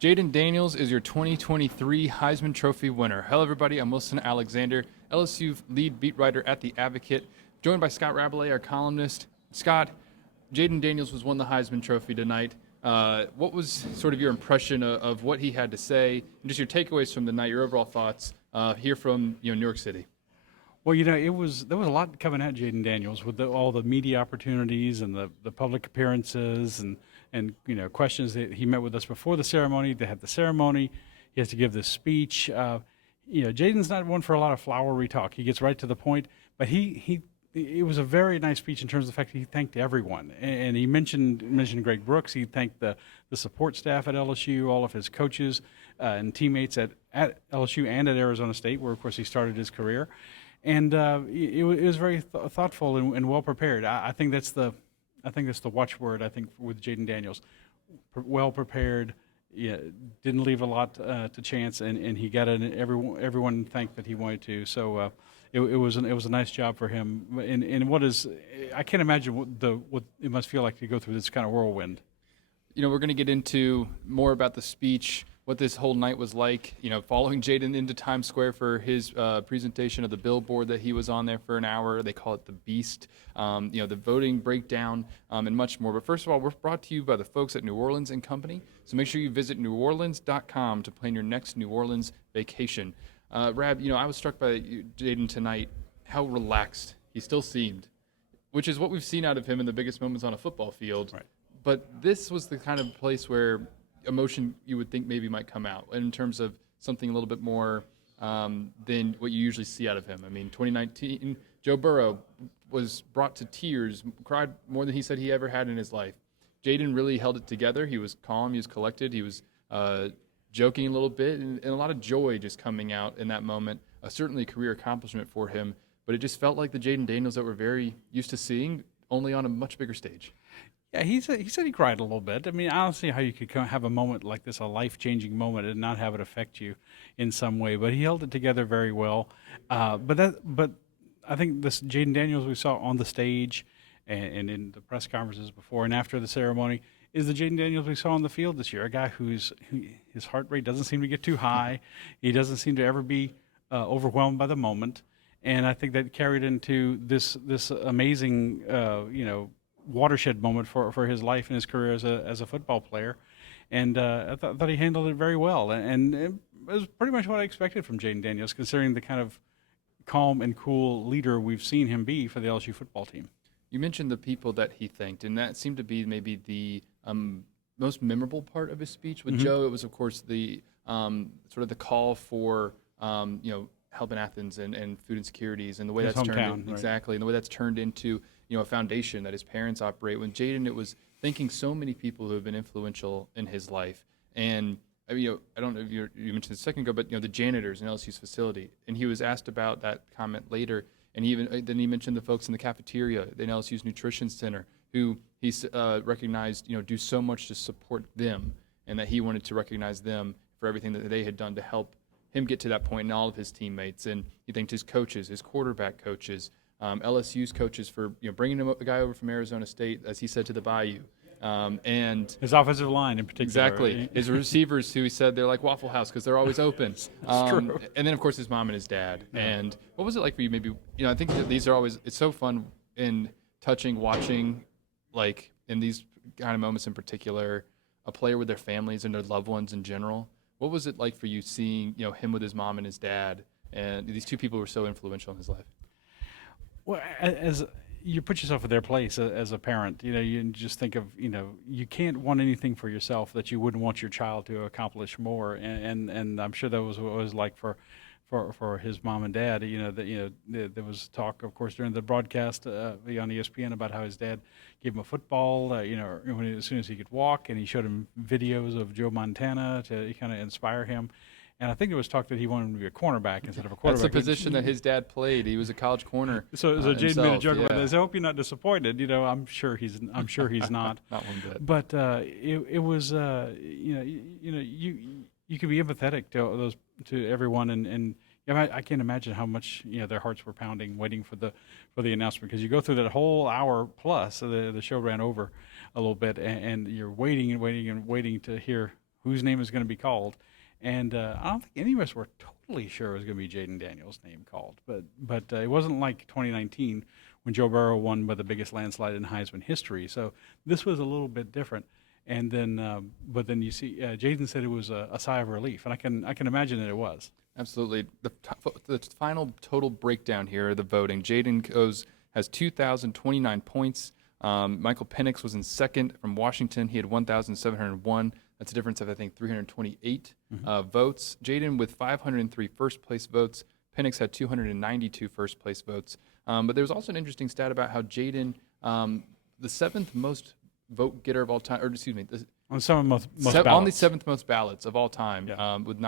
Jayden Daniels is your 2023 Heisman Trophy winner. Hello, everybody. I'm Wilson Alexander, LSU lead beat writer at The Advocate, joined by Scott Rabalais, our columnist. Scott, Jayden Daniels was won the Heisman Trophy tonight. What was sort of your impression of what he had to say, and just your takeaways from the night, your overall thoughts here from New York City? Well, there was a lot coming at Jayden Daniels with all the media opportunities and the public appearances and questions that he met with us before the ceremony. They had the ceremony. He has to give this speech. Jayden's not one for a lot of flowery talk. He gets right to the point. But it was a very nice speech in terms of the fact that he thanked everyone, and he mentioned Greg Brooks. He thanked the support staff at LSU, all of his coaches and teammates at LSU and at Arizona State, where of course he started his career. And it was very thoughtful and well prepared. I think that's the watchword. I think with Jayden Daniels, well prepared. Yeah, didn't leave a lot to chance, and he got in. Everyone thanked that he wanted to. So it was a nice job for him. And I can't imagine what it must feel like to go through this kind of whirlwind. We're going to get into more about the speech, what this whole night was like, following Jayden into Times Square for his presentation of the billboard that he was on there for an hour. They call it the Beast, the voting breakdown, and much more. But first of all, we're brought to you by the folks at New Orleans & Company. So make sure you visit NewOrleans.com to plan your next New Orleans vacation. Rab, I was struck by Jayden tonight, how relaxed he still seemed, which is what we've seen out of him in the biggest moments on a football field. Right. But this was the kind of place where emotion you would think maybe might come out in terms of something a little bit more than what you usually see out of him. I mean, 2019, Joe Burrow was brought to tears, cried more than he said he ever had in his life. Jayden really held it together. He was calm, he was collected, he was joking a little bit, and a lot of joy just coming out in that moment. Certainly a career accomplishment for him, but it just felt like the Jayden Daniels that we're very used to seeing, only on a much bigger stage. Yeah, he said he cried a little bit. I mean, I don't see how you could have a moment like this, a life-changing moment, and not have it affect you in some way. But he held it together very well. But I think this Jayden Daniels we saw on the stage and in the press conferences before and after the ceremony is the Jayden Daniels we saw on the field this year. A guy his heart rate doesn't seem to get too high. He doesn't seem to ever be overwhelmed by the moment. And I think that carried into this amazing watershed moment for his life and his career as a football player, and I thought he handled it very well, and it was pretty much what I expected from Jayden Daniels, considering the kind of calm and cool leader we've seen him be for the LSU football team. You mentioned the people that he thanked, and that seemed to be maybe the most memorable part of his speech. With Joe, it was of course the sort of the call for helping Athens and food insecurities, and the way His that's hometown, turned right. Exactly, and the way that's turned into a foundation that his parents operate. When Jayden, it was thanking so many people who have been influential in his life. And I don't know if you mentioned a second ago, but the janitors in LSU's facility. And he was asked about that comment later, and then he mentioned the folks in the cafeteria in LSU's nutrition center who he recognized do so much to support them, and that he wanted to recognize them for everything that they had done to help him get to that point, and all of his teammates. And he thanked his coaches, his quarterback coaches, LSU's coaches for bringing a guy over from Arizona State, as he said, to the Bayou, and His offensive line in particular. exactly his receivers, who he said they're like Waffle House because they're always open. True. And then of course his mom and his dad. Yeah. And what was it like for you? Maybe I think that these are always, it's so fun in touching, watching, like in these kind of moments in particular, a player with their families and their loved ones in general. What was it like for you seeing him with his mom and his dad, and these two people who were so influential in his life? Well, as you put yourself in their place as a parent, you just think of, you can't want anything for yourself that you wouldn't want your child to accomplish more. And I'm sure that was what it was like for his mom and dad. There was talk, of course, during the broadcast on ESPN about how his dad gave him a football, as soon as he could walk, and he showed him videos of Joe Montana to kind of inspire him. And I think there was talk that he wanted him to be a cornerback instead of a quarterback. That's the position that his dad played. He was a college corner. So Jayden made a joke about yeah. this. I hope you're not disappointed. I'm sure he's not. Not one bit. But it was you can be empathetic to everyone, and I can't imagine how much their hearts were pounding, waiting for the announcement, because you go through that whole hour plus. The show ran over a little bit, and you're waiting and waiting and waiting to hear whose name is going to be called. And I don't think any of us were totally sure it was going to be Jayden Daniels' name called. But it wasn't like 2019 when Joe Burrow won by the biggest landslide in Heisman history. So this was a little bit different. And then, but then you see, Jayden said it was a sigh of relief, and I can imagine that it was. Absolutely. The final total breakdown here of the voting. Jayden has 2,029 points. Michael Penix was in second from Washington. He had 1,701. That's a difference of, I think, 328 votes. Jayden with 503 first-place votes. Penix had 292 first-place votes. But there was also an interesting stat about how Jayden, the seventh most vote getter of all time, or excuse me, On some of most ballots. on the seventh most ballots of all time, Yeah. with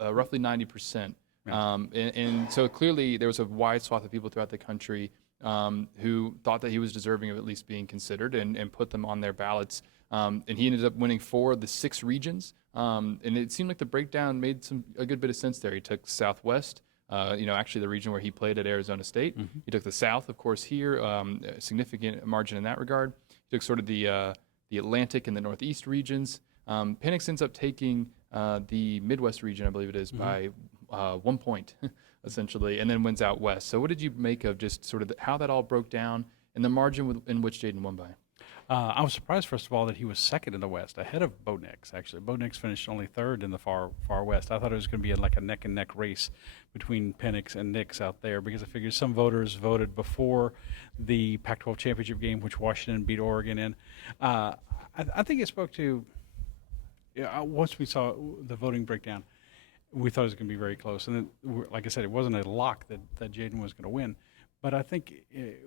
roughly 90%. Yeah. And so clearly there was a wide swath of people throughout the country who thought that he was deserving of at least being considered and put them on their ballots. And he ended up winning 4 of the 6 regions. And it seemed like the breakdown made a good bit of sense there. He took Southwest, actually the region where he played at Arizona State. Mm-hmm. He took the South, of course, here, a significant margin in that regard. He took sort of the Atlantic and the Northeast regions. Penix ends up taking the Midwest region, I believe it is, by 1 point, essentially, and then wins out West. So what did you make of just sort of how that all broke down and the margin in which Jayden won by? I was surprised, first of all, that he was second in the West, ahead of Bo Nix, actually. Bo Nix finished only third in the far West. I thought it was going to be like a neck-and-neck race between Penix and Nix out there, because I figured some voters voted before the Pac-12 championship game, which Washington beat Oregon in. I think it spoke to, once we saw the voting breakdown, we thought it was going to be very close. And then, like I said, it wasn't a lock that Jayden was going to win. But I think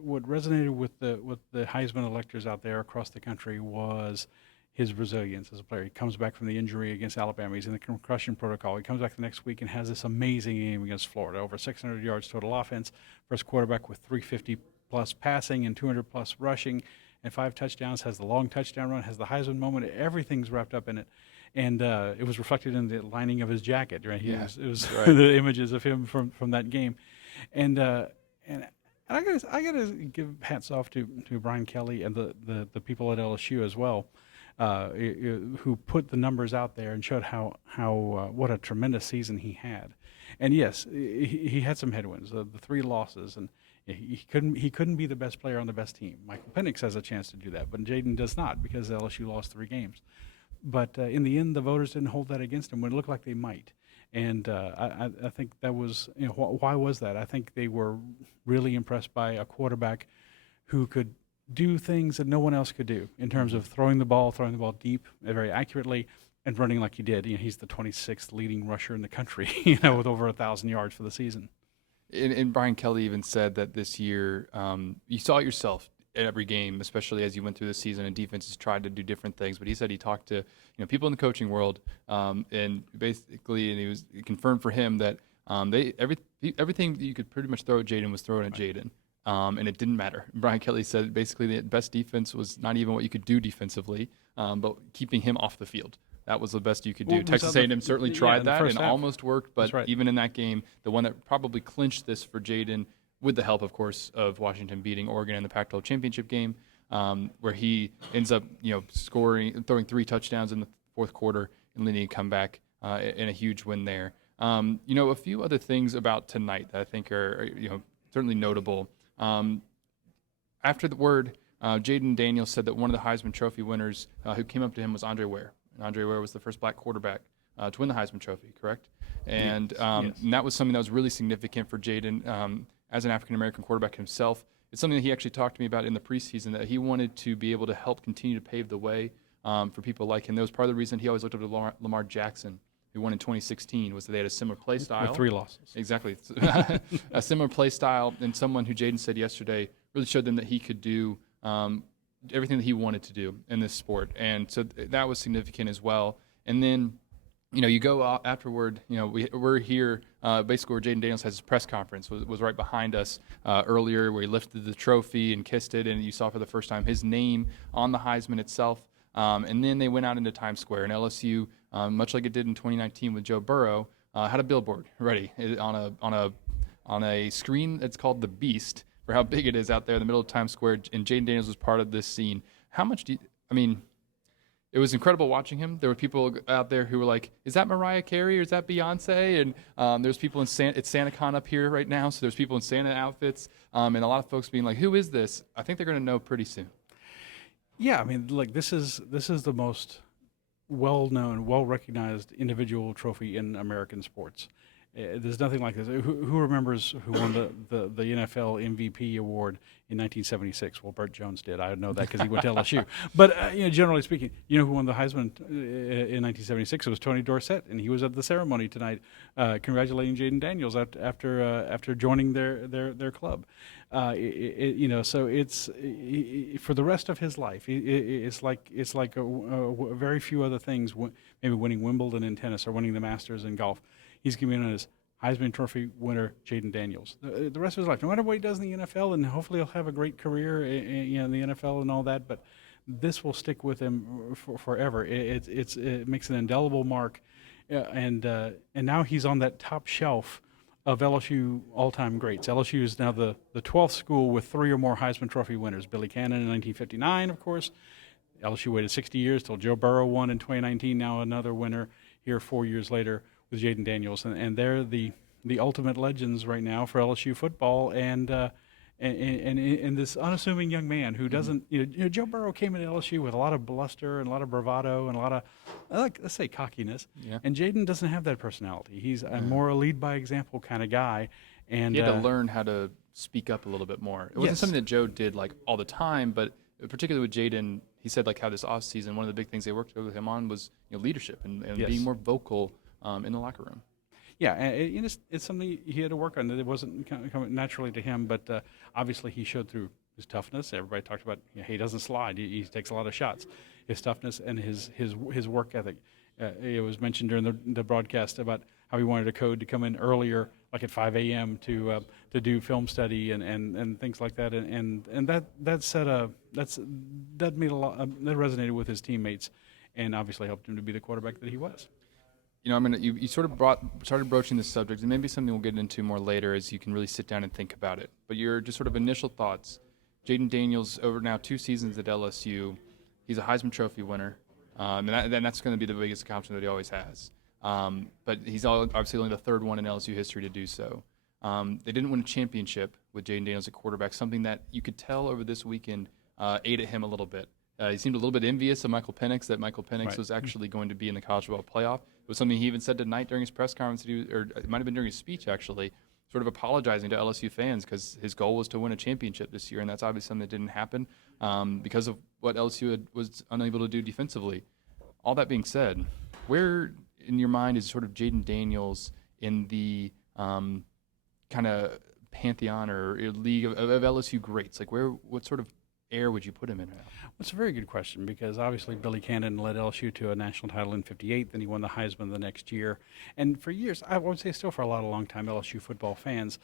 what resonated with the Heisman electors out there across the country was his resilience as a player. He comes back from the injury against Alabama. He's in the concussion protocol. He comes back the next week and has this amazing game against Florida. Over 600 yards total offense. First quarterback with 350-plus passing and 200-plus rushing and 5 touchdowns. Has the long touchdown run. Has the Heisman moment. Everything's wrapped up in it. And it was reflected in the lining of his jacket. Right? It was right. the images of him from that game. And I gotta give hats off to Brian Kelly and the people at LSU as well, who put the numbers out there and showed how what a tremendous season he had. And yes, he had some headwinds, the 3 losses, and he couldn't be the best player on the best team. Michael Penix has a chance to do that, but Jayden does not, because LSU lost 3 games. But in the end, the voters didn't hold that against him when it looked like they might. And I think that was, why was that? I think they were really impressed by a quarterback who could do things that no one else could do in terms of throwing the ball deep very accurately and running like he did. He's the 26th leading rusher in the country, with over 1,000 yards for the season. And Brian Kelly even said that this year you saw it yourself at every game, especially as you went through the season, and defenses tried to do different things. But he said he talked to people in the coaching world, and he confirmed for him that everything that you could pretty much throw at Jayden was thrown at Jayden, and it didn't matter. Brian Kelly said basically the best defense was not even what you could do defensively, but keeping him off the field. That was the best you could do. Texas A&M certainly tried that and almost worked, but even in that game, the one that probably clinched this for Jayden, with the help, of course, of Washington beating Oregon in the Pac-12 championship game, where he ends up, throwing 3 touchdowns in the fourth quarter and leading a comeback in a huge win there. A few other things about tonight that I think are certainly notable. After the word, Jayden Daniels said that one of the Heisman Trophy winners who came up to him was Andre Ware. And Andre Ware was the first black quarterback to win the Heisman Trophy, correct? And, yes. And that was something that was really significant for Jayden. As an African-American quarterback himself, it's something that he actually talked to me about in the preseason, that he wanted to be able to help continue to pave the way for people like him. That was part of the reason he always looked up to Lamar Jackson, who won in 2016, was that they had a similar play style. With 3 losses. Exactly. A similar play style, and someone who Jayden said yesterday really showed them that he could do everything that he wanted to do in this sport. And so that was significant as well. And then, you go afterward, we're here basically where Jayden Daniels has his press conference, was right behind us earlier, where he lifted the trophy and kissed it, and you saw for the first time his name on the Heisman itself. And then they went out into Times Square, and LSU, much like it did in 2019 with Joe Burrow, had a billboard ready on a screen that's called the Beast, for how big it is out there in the middle of Times Square, and Jayden Daniels was part of this scene. How much it was incredible watching him. There were people out there who were like, "Is that Mariah Carey or is that Beyonce?" And there's people in it's SantaCon up here right now, so there's people in Santa outfits, and a lot of folks being like, "Who is this?" I think they're going to know pretty soon. Yeah, I mean, like this is the most well-known, well-recognized individual trophy in American sports. There's nothing like this. Who remembers who won the NFL MVP award in 1976? Well, Burt Jones did. I know that because he went to LSU. But generally speaking, you know who won the Heisman in 1976? It was Tony Dorsett, and he was at the ceremony tonight, congratulating Jayden Daniels after joining their club. So it's for the rest of his life. It's like a very few other things. Maybe winning Wimbledon in tennis or winning the Masters in golf. He's going to be known as Heisman Trophy winner Jayden Daniels. The rest of his life, no matter what he does in the NFL, and hopefully he'll have a great career in the NFL and all that. But this will stick with him forever. It makes an indelible mark, and now he's on that top shelf of LSU all-time greats. LSU is now the 12th school with 3 or more Heisman Trophy winners. Billy Cannon in 1959, of course. LSU waited 60 years till Joe Burrow won in 2019. Now another winner here 4 years later with Jayden Daniels, and they're the ultimate legends right now for LSU football, and this unassuming young man who doesn't, Joe Burrow came into LSU with a lot of bluster and a lot of bravado and a lot of, let's say, cockiness, and Jayden doesn't have that personality. He's a more a lead by example kind of guy, and he had to learn how to speak up a little bit more. It wasn't something that Joe did like all the time, but particularly with Jayden, he said like how this off season, one of the big things they worked with him on was leadership and being more vocal in the locker room. Yeah, and it's something he had to work on. It wasn't coming naturally to him, but obviously he showed through his toughness. Everybody talked about he doesn't slide. He takes a lot of shots. His toughness and his work ethic. It was mentioned during the broadcast about how he wanted a code to come in earlier, like at 5 a.m. to do film study and things like that. And that made a lot that resonated with his teammates, and obviously helped him to be the quarterback that he was. You sort of started broaching this subject, and maybe something we'll get into more later as you can really sit down and think about it. But your just sort of initial thoughts. Jayden Daniels, over now 2 seasons at LSU, he's a Heisman Trophy winner, and that's going to be the biggest accomplishment that he always has. But he's obviously only the 3rd one in LSU history to do so. They didn't win a championship with Jayden Daniels at quarterback, something that you could tell over this weekend ate at him a little bit. He seemed a little bit envious of Michael Penix, that Michael Penix was actually going to be in the college football playoff. It was something he even said tonight during his press conference, or it might have been during his speech actually, sort of apologizing to LSU fans because his goal was to win a championship this year, and that's obviously something that didn't happen because of what LSU was unable to do defensively. All that being said, where in your mind is sort of Jayden Daniels in the kind of pantheon or league of LSU greats? Like what sort of air would you put him in now? Well, it's a very good question because obviously Billy Cannon led LSU to a national title in '58. Then he won the Heisman the next year. And for years, I would say still for a long time, LSU football fans,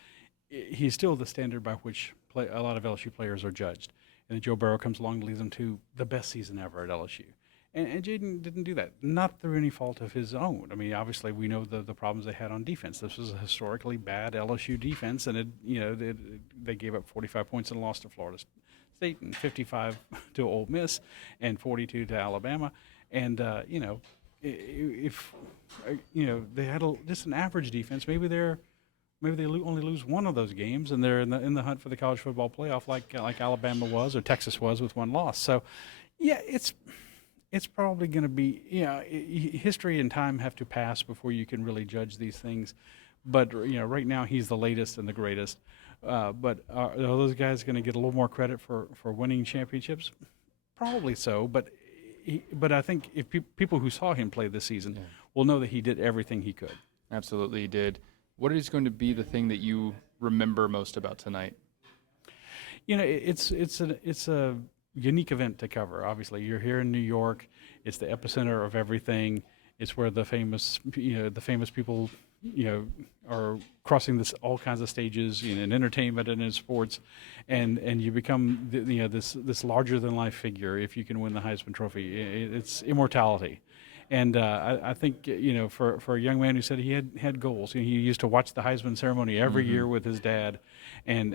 he's still the standard by which a lot of LSU players are judged. And then Joe Burrow comes along and leads them to the best season ever at LSU. And Jayden didn't do that, not through any fault of his own. I mean, obviously we know the problems they had on defense. This was a historically bad LSU defense, and they gave up 45 points and lost to Florida State, and 55 to Ole Miss, and 42 to Alabama. And if they had just an average defense, maybe they only lose one of those games, and they're in the hunt for the college football playoff, like Alabama was or Texas was with one loss. So, yeah, it's probably going to be history and time have to pass before you can really judge these things. But right now he's the latest and the greatest. But are those guys going to get a little more credit for winning championships? Probably so. But I think if people who saw him play this season will know that he did everything he could. Absolutely, he did. What is going to be the thing that you remember most about tonight? It's a unique event to cover. Obviously, you're here in New York. It's the epicenter of everything. It's where the famous people are crossing all kinds of stages in entertainment and in sports, and you become this larger than life figure if you can win the Heisman Trophy. It's immortality, and I think for a young man who said he had goals. He used to watch the Heisman ceremony every year with his dad, and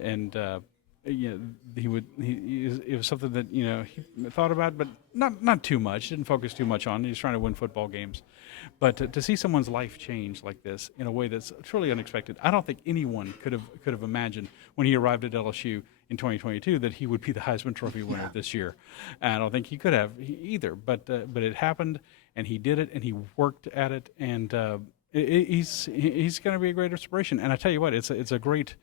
it was something that he thought about, but not too much. Didn't focus too much on. He was trying to win football games, but to see someone's life change like this in a way that's truly unexpected, I don't think anyone could have imagined when he arrived at LSU in 2022 that he would be the Heisman Trophy winner this year. And I don't think he could have either. But it happened, and he did it, and he worked at it, and he's going to be a great inspiration. And I tell you what, it's a great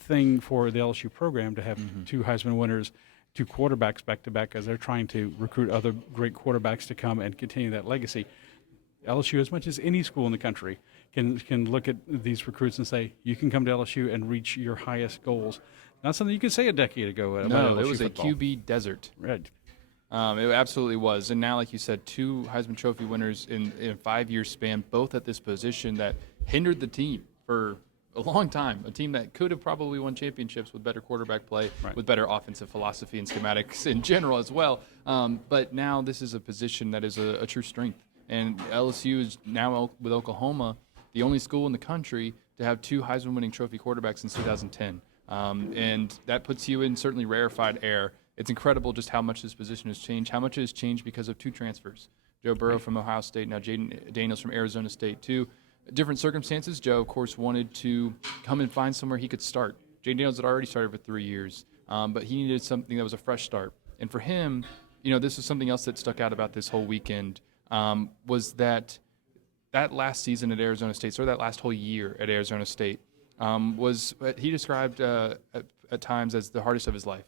thing for the LSU program to have two Heisman winners, two quarterbacks back to back, as they're trying to recruit other great quarterbacks to come and continue that legacy. LSU, as much as any school in the country, can look at these recruits and say, you can come to LSU and reach your highest goals. Not something you could say a decade ago about No, LSU it was football. a QB desert. Right. It absolutely was. And now, like you said, two Heisman Trophy winners in a 5-year span, both at this position that hindered the team for a long time. A team that could have probably won championships with better quarterback play, with better offensive philosophy and schematics in general as well. But now this is a position that is a true strength. And LSU is now, with Oklahoma, the only school in the country to have two Heisman winning trophy quarterbacks since 2010. And that puts you in certainly rarefied air. It's incredible just how much this position has changed, how much it has changed because of two transfers. Joe Burrow from Ohio State, now Jayden Daniels from Arizona State, too. Different circumstances. Joe, of course, wanted to come and find somewhere he could start. Jayden Daniels had already started for 3 years, but he needed something that was a fresh start. And for him, this is something else that stuck out about this whole weekend, was that last season at Arizona State, or that last whole year at Arizona State, was what he described at times as the hardest of his life.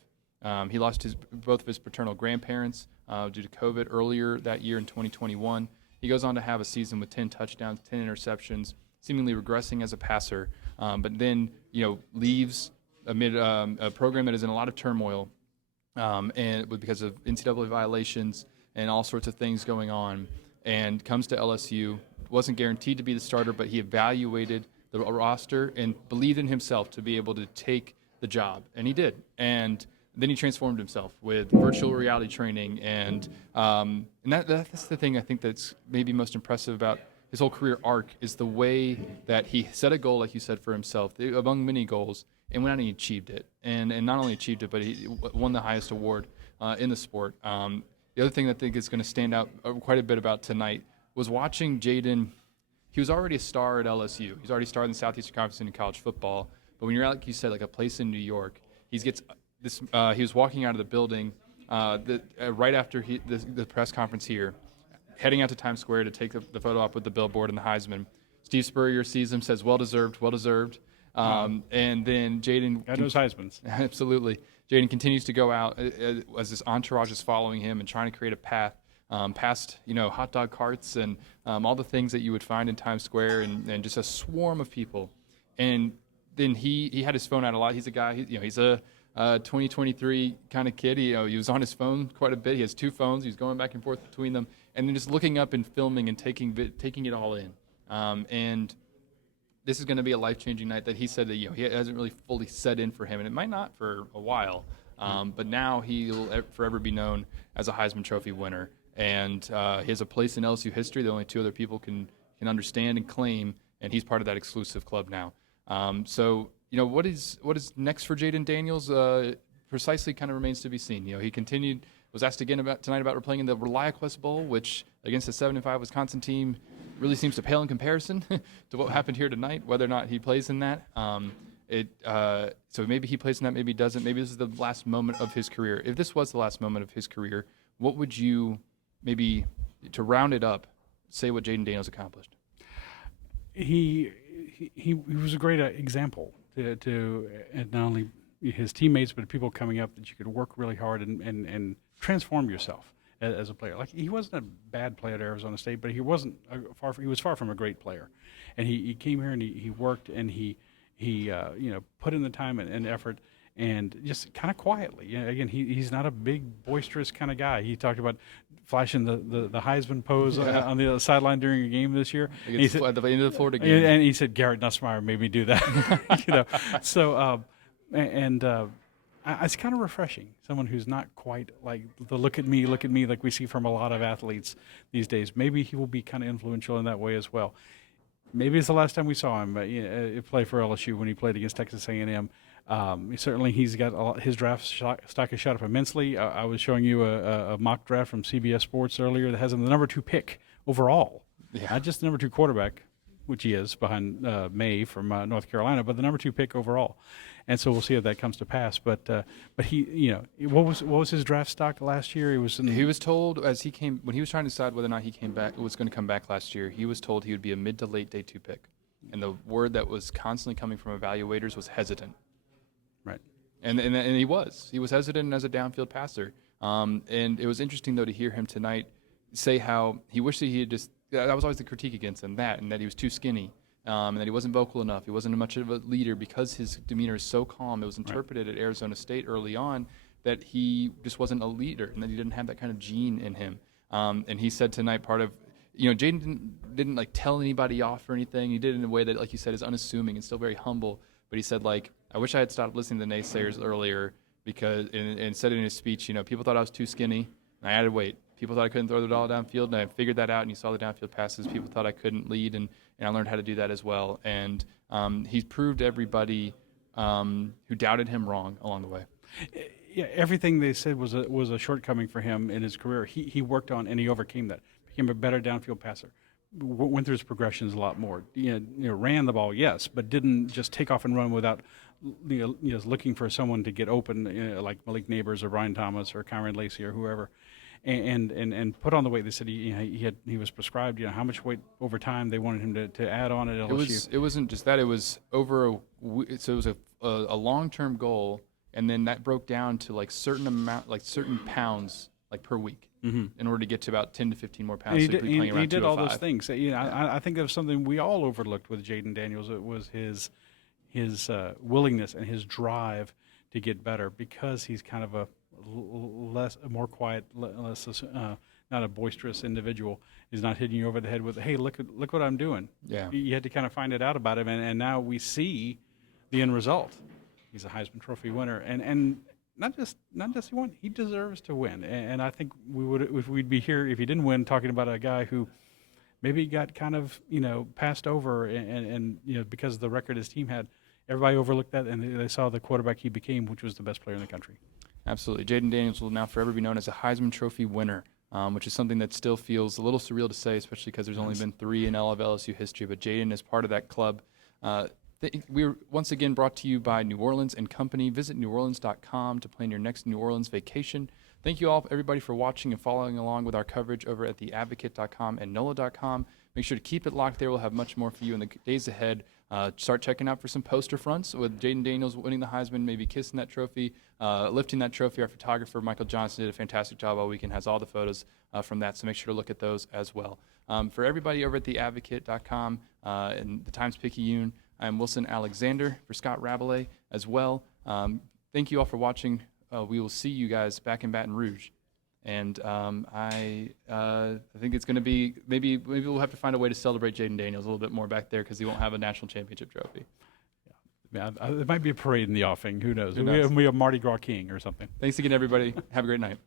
He lost both of his paternal grandparents due to COVID earlier that year in 2021. He goes on to have a season with 10 touchdowns, 10 interceptions, seemingly regressing as a passer, but then leaves amid a program that is in a lot of turmoil, and because of NCAA violations and all sorts of things going on, and comes to LSU. Wasn't guaranteed to be the starter, but he evaluated the roster and believed in himself to be able to take the job, and he did. And then he transformed himself with virtual reality training, and that's the thing I think that's maybe most impressive about his whole career arc is the way that he set a goal, like you said, for himself, among many goals, and went out and he achieved it. And not only achieved it, but he won the highest award in the sport. The other thing that I think is going to stand out quite a bit about tonight was watching Jayden. He was already a star at LSU. He's already starred in the Southeastern Conference in college football. But when you're, like you said, like a place in New York, he was walking out of the building right after the press conference here, heading out to Times Square to take the photo op with the billboard and the Heisman. Steve Spurrier sees him, says, well deserved. And then Jayden. God knows Heisman's. Absolutely. Jayden continues to go out as this entourage is following him and trying to create a path past hot dog carts and all the things that you would find in Times Square and just a swarm of people. And then he had his phone out a lot. He's a guy. He's a 2023 kind of kid. He was on his phone quite a bit. He has two phones. He's going back and forth between them, and then just looking up and filming and taking it all in. And this is going to be a life-changing night that he said that he hasn't really fully set in for him, and it might not for a while. But now he'll forever be known as a Heisman Trophy winner, and he has a place in LSU history that only two other people can understand and claim, and he's part of that exclusive club now. So what is next for Jayden Daniels? Precisely kind of remains to be seen. He was asked again tonight about playing in the ReliaQuest Bowl, which against the 7-5 Wisconsin team really seems to pale in comparison to what happened here tonight. Whether or not he plays in that, so maybe he plays in that, maybe he doesn't. Maybe this is the last moment of his career. If this was the last moment of his career, what would you maybe, to round it up, say what Jayden Daniels accomplished? He was a great example to not only his teammates, but people coming up that you could work really hard and transform yourself as a player. Like, he wasn't a bad player at Arizona State, but he wasn't he was far from a great player. And he came here and he worked and he put in the time and effort, and just kind of quietly. Again, he's not a big boisterous kind of guy. He talked about flashing the Heisman pose on the sideline during a game this year. He said, at the end of the Florida game. And he said Garrett Nussmeier made me do that. So it's kind of refreshing. Someone who's not quite like the look at me like we see from a lot of athletes these days. Maybe he will be kind of influential in that way as well. Maybe it's the last time we saw him play for LSU when he played against Texas A&M. Certainly, he's got his draft stock has shot up immensely. I was showing you a mock draft from CBS Sports earlier that has him the number 2 pick overall, not just the number 2 quarterback, which he is behind May from North Carolina, but the number 2 pick overall. And so we'll see if that comes to pass. But he, what was his draft stock last year? He was told when he was trying to decide whether or not he was going to come back last year. He was told he would be a mid to late day 2 pick, and the word that was constantly coming from evaluators was hesitant. Right. And he was hesitant as a downfield passer. And it was interesting though to hear him tonight say how he wished that he had that was always the critique against him, and that he was too skinny. And that he wasn't vocal enough. He wasn't much of a leader because his demeanor is so calm. It was interpreted at Arizona State early on that he just wasn't a leader and that he didn't have that kind of gene in him. And he said tonight Jayden didn't like tell anybody off or anything. He did it in a way that, like you said, is unassuming and still very humble. But he said, I wish I had stopped listening to the naysayers earlier because, and said it in his speech, people thought I was too skinny and I added weight. People thought I couldn't throw the ball downfield, and I figured that out, and you saw the downfield passes. People thought I couldn't lead, and I learned how to do that as well. And he's proved everybody who doubted him wrong along the way. Yeah, everything they said was a shortcoming for him in his career. He worked on, and he overcame that. Became a better downfield passer. Went through his progressions a lot more. Ran the ball, yes, but didn't just take off and run without looking for someone to get open, like Malik Neighbors or Brian Thomas or Conrad Lacey or whoever. And put on the weight. They said he was prescribed. How much weight over time they wanted him to add on at LSU. It wasn't just that. It was over. So it was a long-term goal, and then that broke down to certain pounds per week in order to get to about 10 to 15 more pounds. And he did all those 205. things. I think that was something we all overlooked with Jayden Daniels. It was his willingness and his drive to get better because he's kind of a more quiet, less not a boisterous individual. He's not hitting you over the head with, "Hey, look what I'm doing." Yeah, you had to kind of find it out about him, and now we see the end result. He's a Heisman Trophy winner, and not just he won. He deserves to win, and I think we'd be here if he didn't win, talking about a guy who maybe got kind of passed over, and because of the record his team had, everybody overlooked that, and they saw the quarterback he became, which was the best player in the country. Absolutely. Jayden Daniels will now forever be known as a Heisman Trophy winner, which is something that still feels a little surreal to say, especially because there's only been 3 in all of LSU history. But Jayden is part of that club. We're once again brought to you by New Orleans & Company. Visit NewOrleans.com to plan your next New Orleans vacation. Thank you all, everybody, for watching and following along with our coverage over at theadvocate.com and NOLA.com. Make sure to keep it locked there. We'll have much more for you in the days ahead. Start checking out for some poster fronts with Jayden Daniels winning the Heisman, maybe kissing that trophy, lifting that trophy. Our photographer, Michael Johnson, did a fantastic job all weekend, has all the photos from that, so make sure to look at those as well. For everybody over at theadvocate.com and the Times-Picayune, I'm Wilson Alexander for Scott Rabalais as well. Thank you all for watching. We will see you guys back in Baton Rouge. And I think it's going to be maybe we'll have to find a way to celebrate Jayden Daniels a little bit more back there because he won't have a national championship trophy. Yeah, it might be a parade in the offing. Who knows? Who knows? We have Mardi Gras King or something. Thanks again, everybody. Have a great night.